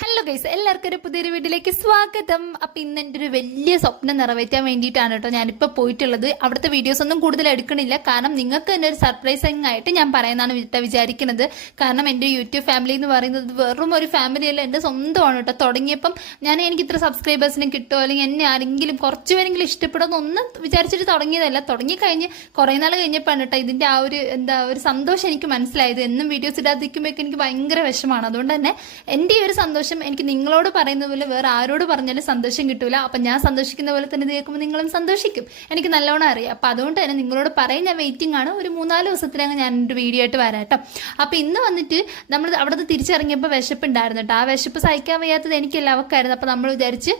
Hello guys എല്ലാവർക്കും ഒരു പുതിയൊരു വീട്ടിലേക്ക് സ്വാഗതം. അപ്പം ഇന്ന് എന്റെ ഒരു വലിയ സ്വപ്നം നിറവേറ്റാൻ വേണ്ടിയിട്ടാണ് കേട്ടോ ഞാനിപ്പോൾ പോയിട്ടുള്ളത്. അവിടുത്തെ വീഡിയോസ് ഒന്നും കൂടുതൽ എടുക്കണില്ല. കാരണം നിങ്ങൾക്ക് തന്നെ ഒരു സർപ്രൈസിങ് ആയിട്ട് ഞാൻ പറയുന്നതാണ് വിചാരിക്കുന്നത് കാരണം എന്റെ യൂട്യൂബ് ഫാമിലി എന്ന് പറയുന്നത് വെറും ഒരു ഫാമിലി അല്ല എന്റെ സ്വന്തമാണ് കേട്ടോ. തുടങ്ങിയപ്പം ഞാൻ എനിക്ക് ഇത്ര സബ്സ്ക്രൈബേഴ്സിനെ കിട്ടുമോ അല്ലെങ്കിൽ എന്നെ ആരെങ്കിലും കുറച്ച് പേരെങ്കിലും ഇഷ്ടപ്പെടുമെന്ന് ഒന്നും വിചാരിച്ചിട്ട് തുടങ്ങിയതല്ല. തുടങ്ങി കഴിഞ്ഞ് കുറേ നാൾ കഴിഞ്ഞപ്പോഴാണ് കേട്ടോ ഇതിന്റെ ആ ഒരു എന്താ ഒരു സന്തോഷം എനിക്ക് മനസ്സിലായത്. എന്നും വീഡിയോസ് ഇടാതിരിക്കുമ്പോഴേക്കും എനിക്ക് ഭയങ്കര വിഷമാണ്. അതുകൊണ്ട് തന്നെ എന്റെ ഈ ഒരു സന്തോഷം എനിക്ക് നിങ്ങളോട് പറയുന്ന പോലെ വേറെ ആരോട് പറഞ്ഞാലും സന്തോഷം കിട്ടൂല. അപ്പം ഞാൻ സന്തോഷിക്കുന്ന പോലെ തന്നെ ഇത് കേൾക്കുമ്പോൾ നിങ്ങളും സന്തോഷിക്കും. എനിക്ക് നല്ലോണം അറിയാം. അപ്പം അതുകൊണ്ട് തന്നെ നിങ്ങളോട് പറയും. ഞാൻ വെയിറ്റിംഗ് ആണ്. ഒരു മൂന്നാൽ ദിവസത്തിലങ്ങ് ഞാൻ ഒരു വീഡിയോ ആയിട്ട് വരാട്ടോ അപ്പം ഇന്ന് വന്നിട്ട് നമ്മൾ അവിടുന്ന് തിരിച്ചിറങ്ങിയപ്പോൾ വിശപ്പ് ഉണ്ടായിരുന്നു കേട്ടോ ആ വിശപ്പ് സഹിക്കാൻ വയ്യാത്തത് എനിക്ക് എല്ലാവർക്കായിരുന്നു. അപ്പം നമ്മൾ വിചാരിച്ച്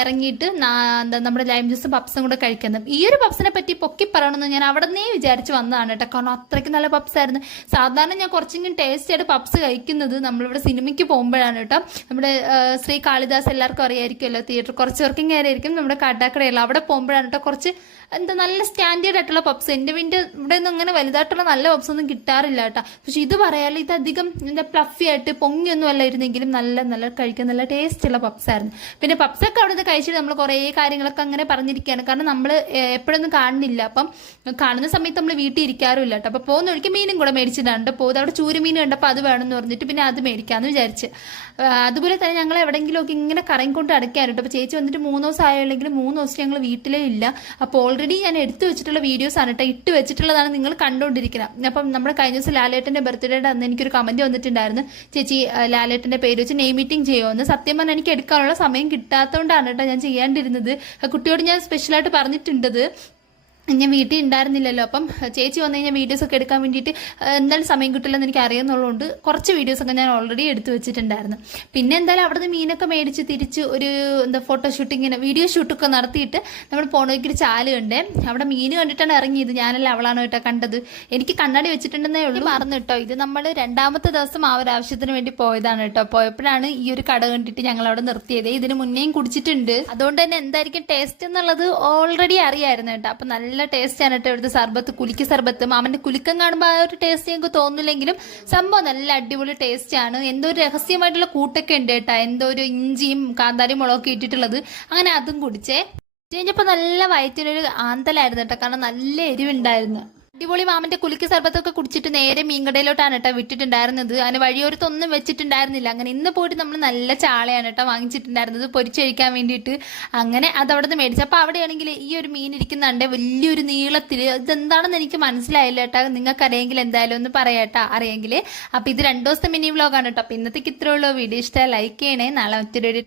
ഇറങ്ങിയിട്ട് എന്താ നമ്മുടെ ലൈം ജ്യൂസും പപ്സും കൂടെ കഴിക്കുന്നത് ഈ ഒരു പപ്സിനെ പറ്റി പൊക്കി പറയണമെന്ന് ഞാൻ അവിടെ നിന്നേ വിചാരിച്ച് വന്നതാണ് കേട്ടോ. കാരണം അത്രയ്ക്ക് നല്ല പപ്സ് ആയിരുന്നു സാധാരണ ഞാൻ കുറച്ചെങ്കിലും ടേസ്റ്റ് ആയിട്ട് പപ്സ് കഴിക്കുന്നത് നമ്മളിവിടെ സിനിമയ്ക്ക് പോകുമ്പോഴാണ് കേട്ടോ. നമ്മുടെ ശ്രീ കാളിദാസ് എല്ലാവർക്കും അറിയായിരിക്കുമല്ലോ തിയേറ്റർ കുറച്ച് പേർക്കും കയറിയിരിക്കും നമ്മുടെ കടക്കടയുള്ള അവിടെ പോകുമ്പോഴാണ് കേട്ടോ കുറച്ച് എന്താ നല്ല സ്റ്റാൻഡേർഡ് ആയിട്ടുള്ള പപ്സ് എന്റെ വീന്റെ ഇവിടെ ഒന്നും അങ്ങനെ വലുതായിട്ടുള്ള നല്ല പപ്സ് ഒന്നും കിട്ടാറില്ല കേട്ടോ. പക്ഷെ ഇത് പറയാലോ ഇത് അധികം എന്താ പ്ലഫി ആയിട്ട് പൊങ്ങിയൊന്നും അല്ല ഇരുന്നെങ്കിലും നല്ല നല്ല കഴിക്കാൻ നല്ല ടേസ്റ്റ് ഉള്ള പപ്സ് ആയിരുന്നു. പിന്നെ പപ്സ് ഒക്കെ അവിടെ നിന്ന് കഴിച്ചിട്ട് നമ്മൾ കുറേ കാര്യങ്ങളൊക്കെ അങ്ങനെ പറഞ്ഞിരിക്കുകയാണ്. കാരണം നമ്മൾ എപ്പോഴൊന്നും കാണുന്നില്ല. അപ്പം കാണുന്ന സമയത്ത് നമ്മൾ വീട്ടിൽ ഇരിക്കാറുമില്ല കേട്ടോ. അപ്പോൾ പോകുന്ന ഒഴിക്ക് മീനും കൂടെ മേടിച്ചിട്ടുണ്ട് പോകുന്നത് അവിടെ ചൂരമീൻ കണ്ടപ്പോൾ അത് വേണമെന്ന് പറഞ്ഞിട്ട് പിന്നെ അത് മേടിക്കാമെന്ന് വിചാരിച്ച്. ആ, അതുപോലെ തന്നെ ഞങ്ങൾ എവിടെയെങ്കിലുമൊക്കെ ഇങ്ങനെ കറങ്ങി കൊണ്ട് അടയ്ക്കാറുണ്ട് അപ്പോൾ ചേച്ചി വന്നിട്ട് മൂന്ന് ദിവസം ആയല്ലെങ്കിൽ മൂന്ന് ദിവസം ഞങ്ങൾ വീട്ടിലേ ഇല്ല. അപ്പോൾ ഓൾറെഡി ഞാൻ എടുത്തു വെച്ചിട്ടുള്ള വീഡിയോസ് ആണ് കേട്ടോ ഇട്ട് വെച്ചിട്ടുള്ളതാണ് നിങ്ങൾ കണ്ടുകൊണ്ടിരിക്കുന്നത്. അപ്പം നമ്മുടെ കഴിഞ്ഞ ദിവസം ലാലേട്ടന്റെ ബർത്ത്ഡേയുടെ അന്ന് എനിക്കൊരു കമന്റ് വന്നിട്ടുണ്ടായിരുന്നു. ചേച്ചി ലാലേട്ടന്റെ പേര് വെച്ച് നെയ് മീറ്റിംഗ് ചെയ്യുമെന്ന് സത്യം പറഞ്ഞാൽ എനിക്ക് എടുക്കാനുള്ള സമയം കിട്ടാത്തതുകൊണ്ടാണ് കേട്ടോ ഞാൻ ചെയ്യാണ്ടിരുന്നത്. കുട്ടിയോട് ഞാൻ സ്പെഷ്യലായിട്ട് പറഞ്ഞിട്ടുണ്ടത്. ഞാൻ വീട്ടിൽ ഉണ്ടായിരുന്നില്ലല്ലോ. അപ്പം ചേച്ചി വന്നു കഴിഞ്ഞാൽ വീഡിയോസ് ഒക്കെ എടുക്കാൻ വേണ്ടിയിട്ട് എന്തായാലും സമയം കിട്ടില്ലെന്ന് എനിക്ക് അറിയുന്നുള്ളതുകൊണ്ട് കുറച്ച് വീഡിയോസ് ഒക്കെ ഞാൻ ഓൾറെഡി എടുത്തു വെച്ചിട്ടുണ്ടായിരുന്നു. പിന്നെ എന്തായാലും അവിടെ നിന്ന് മീനൊക്കെ മേടിച്ച് തിരിച്ച് ഒരു എന്താ ഫോട്ടോ ഷൂട്ടിങ്ങിന് വീഡിയോ ഷൂട്ടൊക്കെ നടത്തിയിട്ട് നമ്മൾ പോണോയ്ക്കൊരു ചാൽ കണ്ടേ. അവിടെ മീൻ കണ്ടിട്ടാണ് ഇറങ്ങിയത്. ഞാനല്ല അവളാണോ കേട്ടോ കണ്ടത്? എനിക്ക് കണ്ണാടി വെച്ചിട്ടുണ്ടെന്നേ ഉള്ളൂ. മറന്നു കേട്ടോ. ഇത് നമ്മൾ രണ്ടാമത്തെ ദിവസം ആ ഒരു ആവശ്യത്തിന് വേണ്ടി പോയതാണ് കേട്ടോ. പോയപ്പോഴാണ് ഈ ഒരു കട കണ്ടിട്ട് ഞങ്ങൾ അവിടെ നിർത്തിയത്. ഇതിന് മുന്നേയും കുടിച്ചിട്ടുണ്ട്. അതുകൊണ്ട് തന്നെ എന്തായിരിക്കും ടേസ്റ്റ് എന്നുള്ളത് ഓൾറെഡി അറിയായിരുന്നു കേട്ടോ. അപ്പൊ നല്ല ടേസ്റ്റ് ആണ് കേട്ടോ ഇവിടുത്തെ സർബത്ത്. കുലിക്ക് സർബത്ത്. മാമന്റെ കുലുക്കം കാണുമ്പോൾ ആ ഒരു ടേസ്റ്റ് ഞങ്ങൾക്ക് തോന്നില്ലെങ്കിലും സംഭവം നല്ല അടിപൊളി ടേസ്റ്റ് ആണ്. എന്തോ ഒരു രഹസ്യമായിട്ടുള്ള കൂട്ടൊക്കെ ഉണ്ട് കേട്ടോ. എന്തോ ഒരു ഇഞ്ചിയും കാന്താരിയും മുളകൊക്കെ ഇട്ടിട്ടുള്ളത്. അങ്ങനെ അതും കുടിച്ചേ. കഴിഞ്ഞപ്പോൾ കഴിഞ്ഞപ്പോ നല്ല വയറ്റിനൊരു ആന്തലായിരുന്നു കേട്ടോ. കാരണം നല്ല എരിവുണ്ടായിരുന്നു. അടിപൊളി മാമന്റെ കുലുക്കി സർബത്തൊക്കെ കുടിച്ചിട്ട് നേരെ മീൻകടയിലോട്ടാണ് കേട്ടോ വിട്ടിട്ടുണ്ടായിരുന്നത്. അതിന് വഴിയോരത്തൊന്നും വെച്ചിട്ടുണ്ടായിരുന്നില്ല. അങ്ങനെ ഇന്ന് പോയിട്ട് നമ്മൾ നല്ല ചാളയാണ് കേട്ടോ വാങ്ങിച്ചിട്ടുണ്ടായിരുന്നത്. പൊരിച്ചഴിക്കാൻ വേണ്ടിയിട്ട്. അങ്ങനെ അത് അവിടെ നിന്ന് മേടിച്ചു. അപ്പോൾ അവിടെയാണെങ്കിൽ ഈ ഒരു മീൻ ഇരിക്കുന്നുണ്ട് വലിയൊരു നീളത്തിൽ ഇതെന്താണെന്ന് എനിക്ക് മനസ്സിലായില്ല കേട്ടോ നിങ്ങൾക്ക് അറിയെങ്കിൽ എന്തായാലും ഒന്ന് പറയാട്ടോ അറിയെങ്കിൽ അപ്പോൾ ഇത് രണ്ടു ദിവസത്തെ മിനി വ്ലോഗാണ് കേട്ടോ അപ്പോൾ ഇന്നത്തേക്ക് ഇത്രയുള്ളൂ വീഡിയോ ഇഷ്ടമായി ലൈക്ക് ചെയ്യണേ. നാളെ മറ്റൊരു